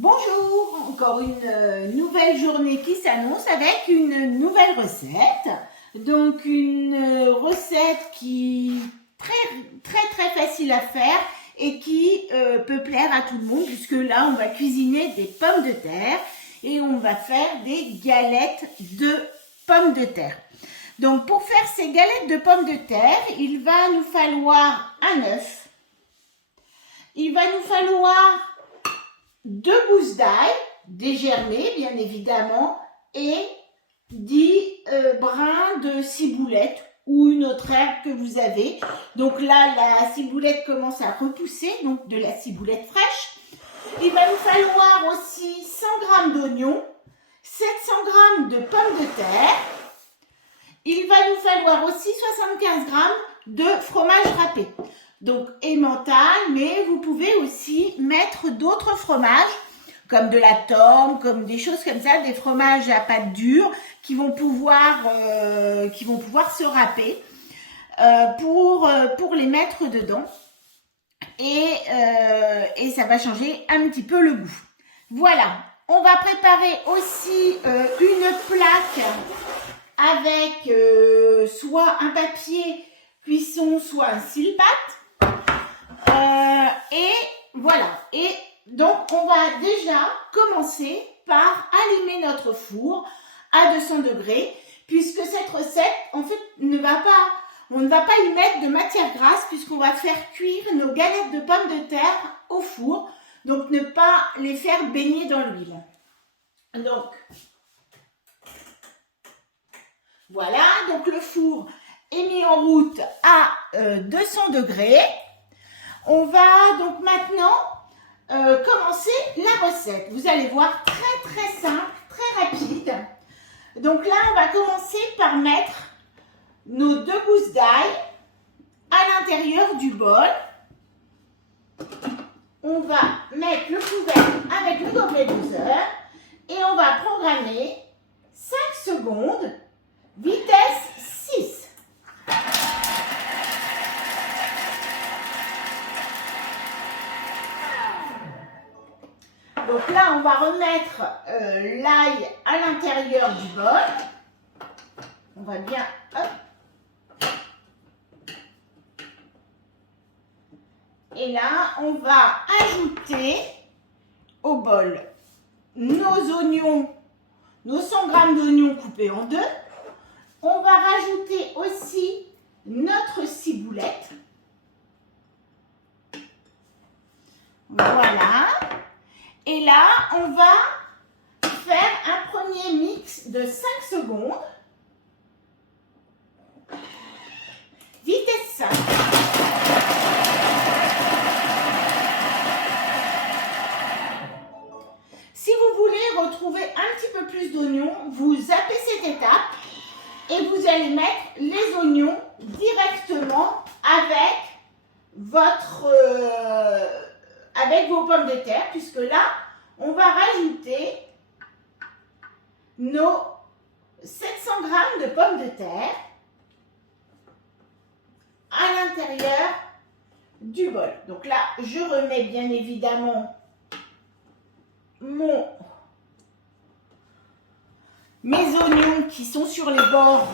Bonjour, encore une nouvelle journée qui s'annonce avec une nouvelle recette. Donc une recette qui est très facile à faire et qui peut plaire à tout le monde puisque là on va cuisiner des pommes de terre et on va faire des galettes de pommes de terre. Donc pour faire ces galettes de pommes de terre, il va nous falloir un œuf, il va nous falloir 2 gousses d'ail, dégermées bien évidemment, et 10 brins de ciboulette ou une autre herbe que vous avez. Donc là, la ciboulette commence à repousser, donc de la ciboulette fraîche. Il va nous falloir aussi 100 g d'oignons, 700 g de pommes de terre. Il va nous falloir aussi 75 g de fromage râpé. Donc emmental, mais vous pouvez aussi mettre d'autres fromages, comme de la tome, comme des choses comme ça, des fromages à pâte dure qui vont pouvoir se râper pour les mettre dedans. Et ça va changer un petit peu le goût. Voilà, on va préparer aussi une plaque avec soit un papier cuisson, soit un cile-pâte. Et voilà. Et donc, on va déjà commencer par allumer notre four à 200 degrés, puisque cette recette, en fait, on ne va pas y mettre de matière grasse, puisqu'on va faire cuire nos galettes de pommes de terre au four. Donc, ne pas les faire baigner dans l'huile. Donc, voilà. Donc, le four est mis en route à 200 degrés. On va donc maintenant commencer la recette. Vous allez voir, très simple, très rapide. Donc là, on va commencer par mettre nos 2 gousses d'ail à l'intérieur du bol. On va mettre le couvercle avec le gobelet doseur et on va programmer 5 secondes, vitesse 6. Donc là, on va remettre l'ail à l'intérieur du bol. On va bien... Hop. Et là, on va ajouter au bol nos oignons, nos 100 g d'oignons coupés en 2. On va rajouter aussi notre ciboulette. Voilà. Et là, on va faire un premier mix de 5 secondes. Vitesse 5. Si vous voulez retrouver un petit peu plus d'oignons, vous zappez cette étape et vous allez mettre les oignons directement avec avec vos pommes de terre, puisque là, on va rajouter nos 700 g de pommes de terre à l'intérieur du bol. Donc là, je remets bien évidemment mes oignons qui sont sur les bords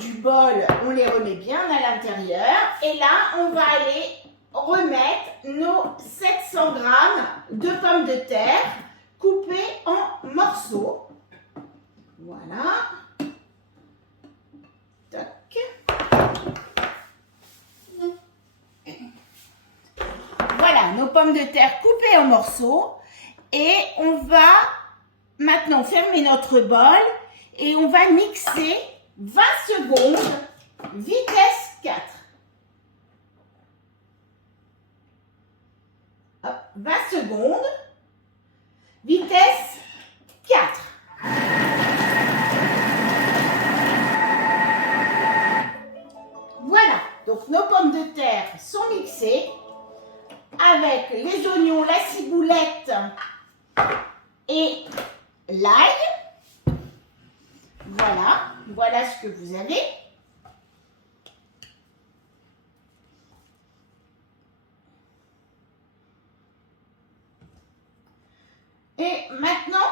du bol, on les remet bien à l'intérieur. Et là, on va aller remettre nos 700 g de pommes de terre coupées en morceaux. Voilà. Tac. Voilà, nos pommes de terre coupées en morceaux. Et on va maintenant fermer notre bol et on va mixer 20 secondes, vitesse 4. Hop, 20 secondes, vitesse 4. Voilà, donc nos pommes de terre sont mixées avec les oignons, la ciboulette et l'ail. Voilà ce que vous avez. Et maintenant,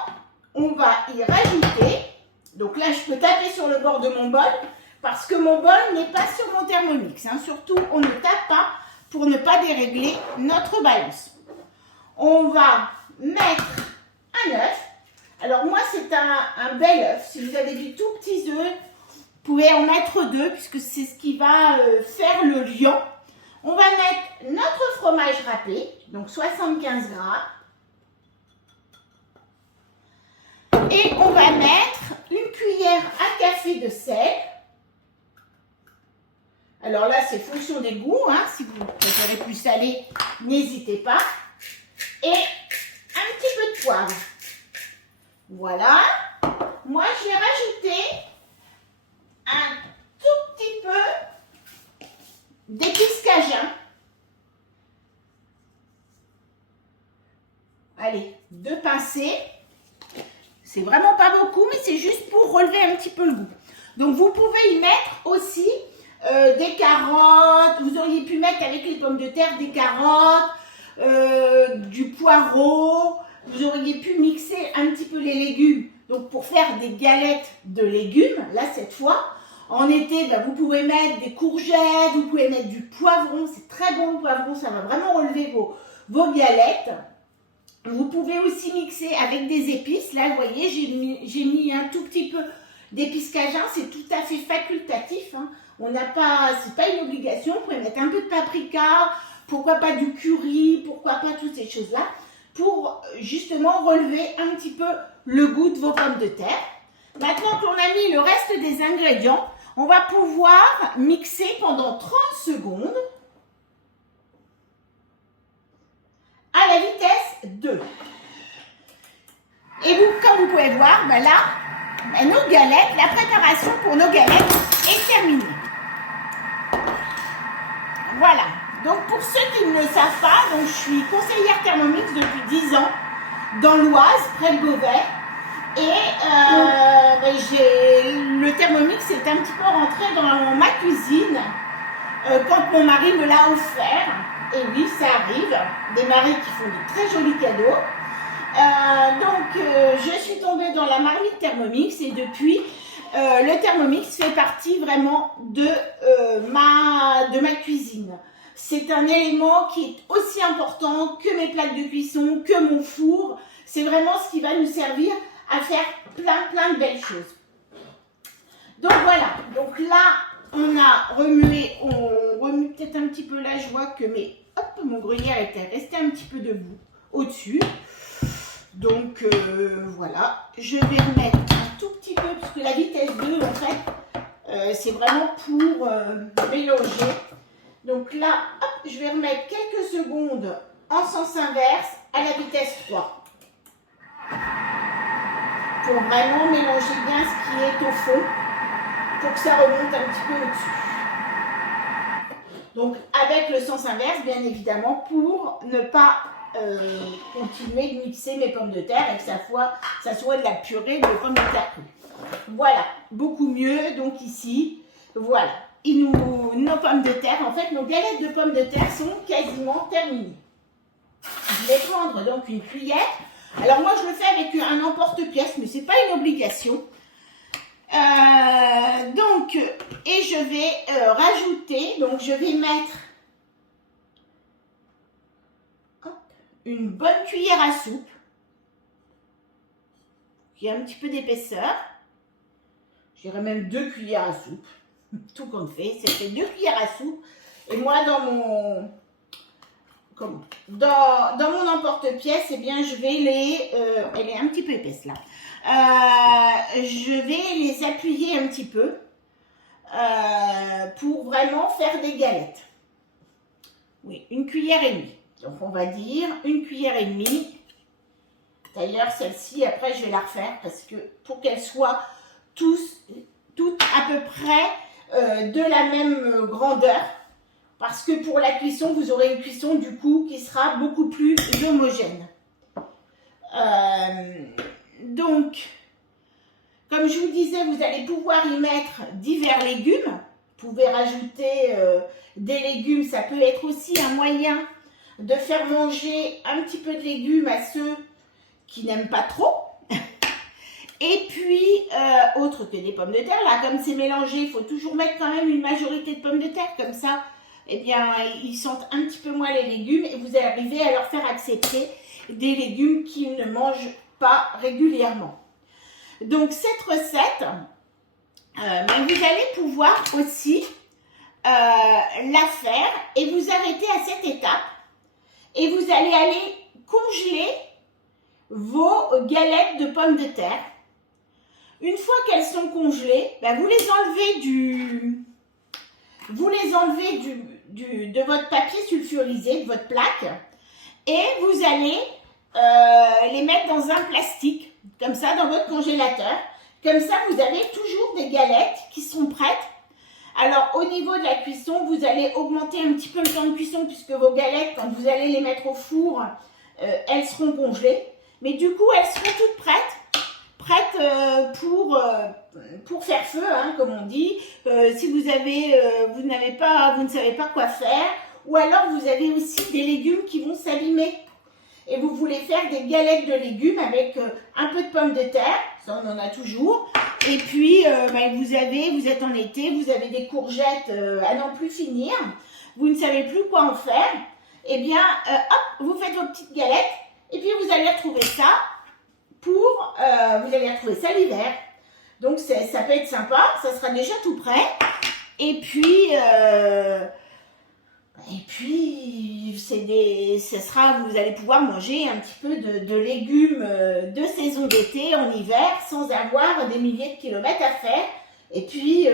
on va y rajouter, donc là je peux taper sur le bord de mon bol, parce que mon bol n'est pas sur mon Thermomix. Hein. Surtout, on ne tape pas pour ne pas dérégler notre balance. On va mettre un œuf. Alors moi, c'est un bel œuf. Si vous avez des tout petits œufs, vous pouvez en mettre 2, puisque c'est ce qui va faire le liant. On va mettre notre fromage râpé, donc 75 grammes. Et on va mettre une cuillère à café de sel. Alors là, c'est fonction des goûts. Hein. Si vous préférez plus salé, n'hésitez pas. Et un petit peu de poivre. Voilà. Moi, j'ai rajouté un tout petit peu d'épices cajun. Allez, 2 pincées. C'est vraiment pas beaucoup, mais c'est juste pour relever un petit peu le goût. Donc, vous pouvez y mettre aussi des carottes. Vous auriez pu mettre avec les pommes de terre des carottes, du poireau. Vous auriez pu mixer un petit peu les légumes. Donc, pour faire des galettes de légumes, là, cette fois, en été, ben, vous pouvez mettre des courgettes, vous pouvez mettre du poivron. C'est très bon le poivron, ça va vraiment relever vos galettes. Vous pouvez aussi mixer avec des épices. Là, vous voyez, j'ai mis un tout petit peu d'épices cajun. C'est tout à fait facultatif. Hein. C'est pas une obligation. Vous pouvez mettre un peu de paprika, pourquoi pas du curry, pourquoi pas toutes ces choses-là, pour justement relever un petit peu le goût de vos pommes de terre. Maintenant qu'on a mis le reste des ingrédients, on va pouvoir mixer pendant 30 secondes. À la vitesse 2. Et vous, comme vous pouvez voir, ben là, nos galettes, la préparation pour nos galettes est terminée. Voilà. Donc pour ceux qui ne le savent pas, donc je suis conseillère Thermomix depuis 10 ans dans l'Oise, près de Beauvais. Et le Thermomix est un petit peu rentré dans ma cuisine quand mon mari me l'a offert. Et oui, ça arrive, des maris qui font de très jolis cadeaux. Je suis tombée dans la marmite Thermomix et depuis, le Thermomix fait partie vraiment de ma cuisine. C'est un élément qui est aussi important que mes plaques de cuisson, que mon four. C'est vraiment ce qui va nous servir à faire plein de belles choses. Donc voilà, donc là, on a remué, on remue peut-être un petit peu là, je vois que mon gruyère était resté un petit peu debout au-dessus. Donc voilà, je vais remettre un tout petit peu, parce que la vitesse 2, en fait, c'est vraiment pour mélanger. Donc là, hop, je vais remettre quelques secondes en sens inverse à la vitesse 3. Pour vraiment mélanger bien ce qui est au fond, pour que ça remonte un petit peu au-dessus. Donc avec le sens inverse, bien évidemment, pour ne pas continuer de mixer mes pommes de terre et que ça soit de la purée de pommes de terre crues. Voilà, beaucoup mieux. Donc ici, voilà, nos pommes de terre, en fait, nos galettes de pommes de terre sont quasiment terminées. Je vais prendre donc une cuillère. Alors moi, je le fais avec un emporte-pièce, mais c'est pas une obligation. Et je vais rajouter, donc je vais mettre une bonne cuillère à soupe, qui a un petit peu d'épaisseur. Je dirais même 2 cuillères à soupe, tout compte fait, c'était 2 cuillères à soupe. Et moi, dans mon emporte-pièce, eh bien, je vais elle est un petit peu épaisse là. Je vais les appuyer un petit peu pour vraiment faire des galettes. Oui, 1 cuillère et demie. Donc, on va dire 1 cuillère et demie. D'ailleurs, celle-ci, après, je vais la refaire parce que pour qu'elle soit toutes à peu près de la même grandeur. Parce que pour la cuisson, vous aurez une cuisson du coup qui sera beaucoup plus homogène. Donc, comme je vous disais, vous allez pouvoir y mettre divers légumes. Vous pouvez rajouter des légumes. Ça peut être aussi un moyen de faire manger un petit peu de légumes à ceux qui n'aiment pas trop. Et puis, autre que des pommes de terre, là, comme c'est mélangé, il faut toujours mettre quand même une majorité de pommes de terre, comme ça, eh bien, ils sentent un petit peu moins les légumes et vous arrivez à leur faire accepter des légumes qu'ils ne mangent pas régulièrement. Donc, cette recette, ben, vous allez pouvoir aussi la faire et vous arrêter à cette étape et vous allez aller congeler vos galettes de pommes de terre. Une fois qu'elles sont congelées, ben vous les enlevez de votre papier sulfurisé, de votre plaque, et vous allez les mettre dans un plastique, comme ça, dans votre congélateur. Comme ça, vous avez toujours des galettes qui sont prêtes. Alors, au niveau de la cuisson, vous allez augmenter un petit peu le temps de cuisson, puisque vos galettes, quand vous allez les mettre au four, elles seront congelées. Mais du coup, elles seront toutes prêtes pour faire feu, hein, comme on dit. Si vous ne savez pas quoi faire, ou alors vous avez aussi des légumes qui vont s'abîmer. Et vous voulez faire des galettes de légumes avec un peu de pommes de terre, ça on en a toujours. Et puis, ben, vous êtes en été, vous avez des courgettes à n'en plus finir. Vous ne savez plus quoi en faire. Eh bien, hop, vous faites vos petites galettes. Et puis, vous allez retrouver ça l'hiver. Donc, ça peut être sympa. Ça sera déjà tout prêt. Et puis, vous allez pouvoir manger un petit peu de légumes de saison d'été en hiver sans avoir des milliers de kilomètres à faire et puis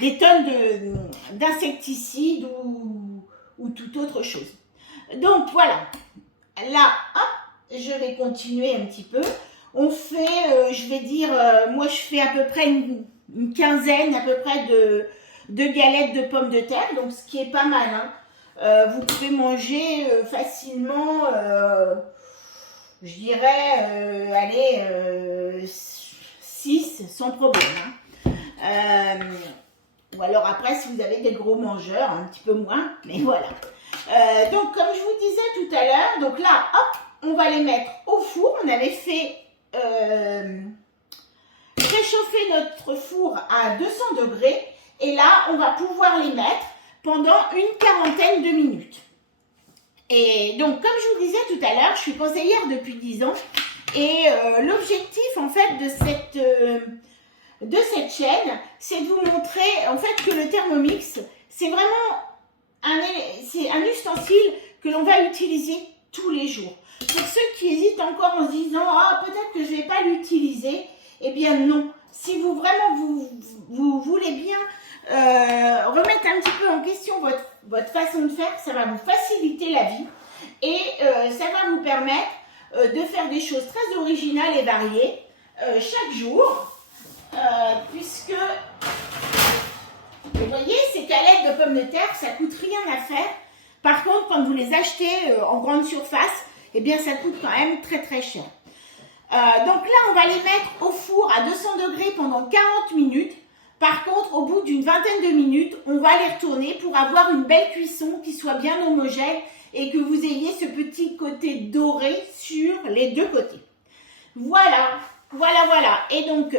des tonnes d'insecticides ou toute autre chose. Donc voilà, là, hop, je vais continuer un petit peu. On fait, moi je fais à peu près une quinzaine à peu près de galettes de pommes de terre, donc ce qui est pas mal, hein. Vous pouvez manger facilement, je dirais, 6 sans problème, hein. Ou alors après, si vous avez des gros mangeurs, un petit peu moins, mais voilà. Donc, comme je vous disais tout à l'heure, donc là, hop, on va les mettre au four. On avait fait réchauffer notre four à 200 degrés. Et là, on va pouvoir les mettre pendant une quarantaine de minutes. Et donc, comme je vous disais tout à l'heure, je suis conseillère depuis 10 ans. Et l'objectif, en fait, de cette chaîne, c'est de vous montrer, en fait, que le Thermomix, c'est vraiment un ustensile que l'on va utiliser tous les jours. Pour ceux qui hésitent encore en se disant « Ah, peut-être que je ne vais pas l'utiliser », eh bien non. Si vous vraiment, vous voulez bien remettre un petit peu en question votre façon de faire, ça va vous faciliter la vie et ça va vous permettre de faire des choses très originales et variées chaque jour, puisque vous voyez, ces galettes de pommes de terre, ça coûte rien à faire. Par contre, quand vous les achetez en grande surface, eh bien ça coûte quand même très très cher. Donc là, on va les mettre au four à 200 degrés pendant 40 minutes. Par contre, au bout d'une vingtaine de minutes, on va les retourner pour avoir une belle cuisson qui soit bien homogène et que vous ayez ce petit côté doré sur les deux côtés. Voilà. Et donc,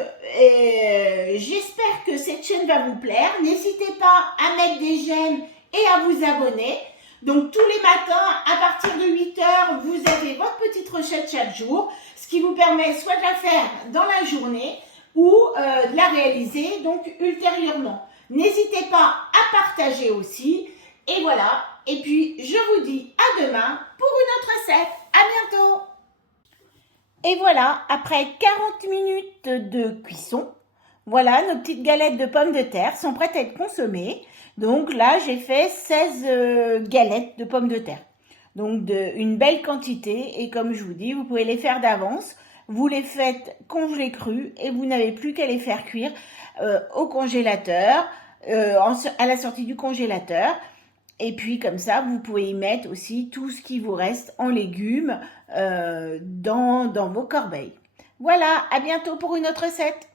j'espère que cette chaîne va vous plaire. N'hésitez pas à mettre des j'aime et à vous abonner. Donc, tous les matins, à partir de 8h, vous avez votre petite recette chaque jour, ce qui vous permet soit de la faire dans la journée ou de la réaliser donc ultérieurement. N'hésitez pas à partager aussi. Et voilà. Et puis, je vous dis à demain pour une autre recette. À bientôt. Et voilà, après 40 minutes de cuisson, voilà, nos petites galettes de pommes de terre sont prêtes à être consommées. Donc là, j'ai fait 16 galettes de pommes de terre. Donc une belle quantité. Et comme je vous dis, vous pouvez les faire d'avance. Vous les faites congeler crues et vous n'avez plus qu'à les faire cuire au congélateur, à la sortie du congélateur. Et puis comme ça, vous pouvez y mettre aussi tout ce qui vous reste en légumes dans vos corbeilles. Voilà, à bientôt pour une autre recette.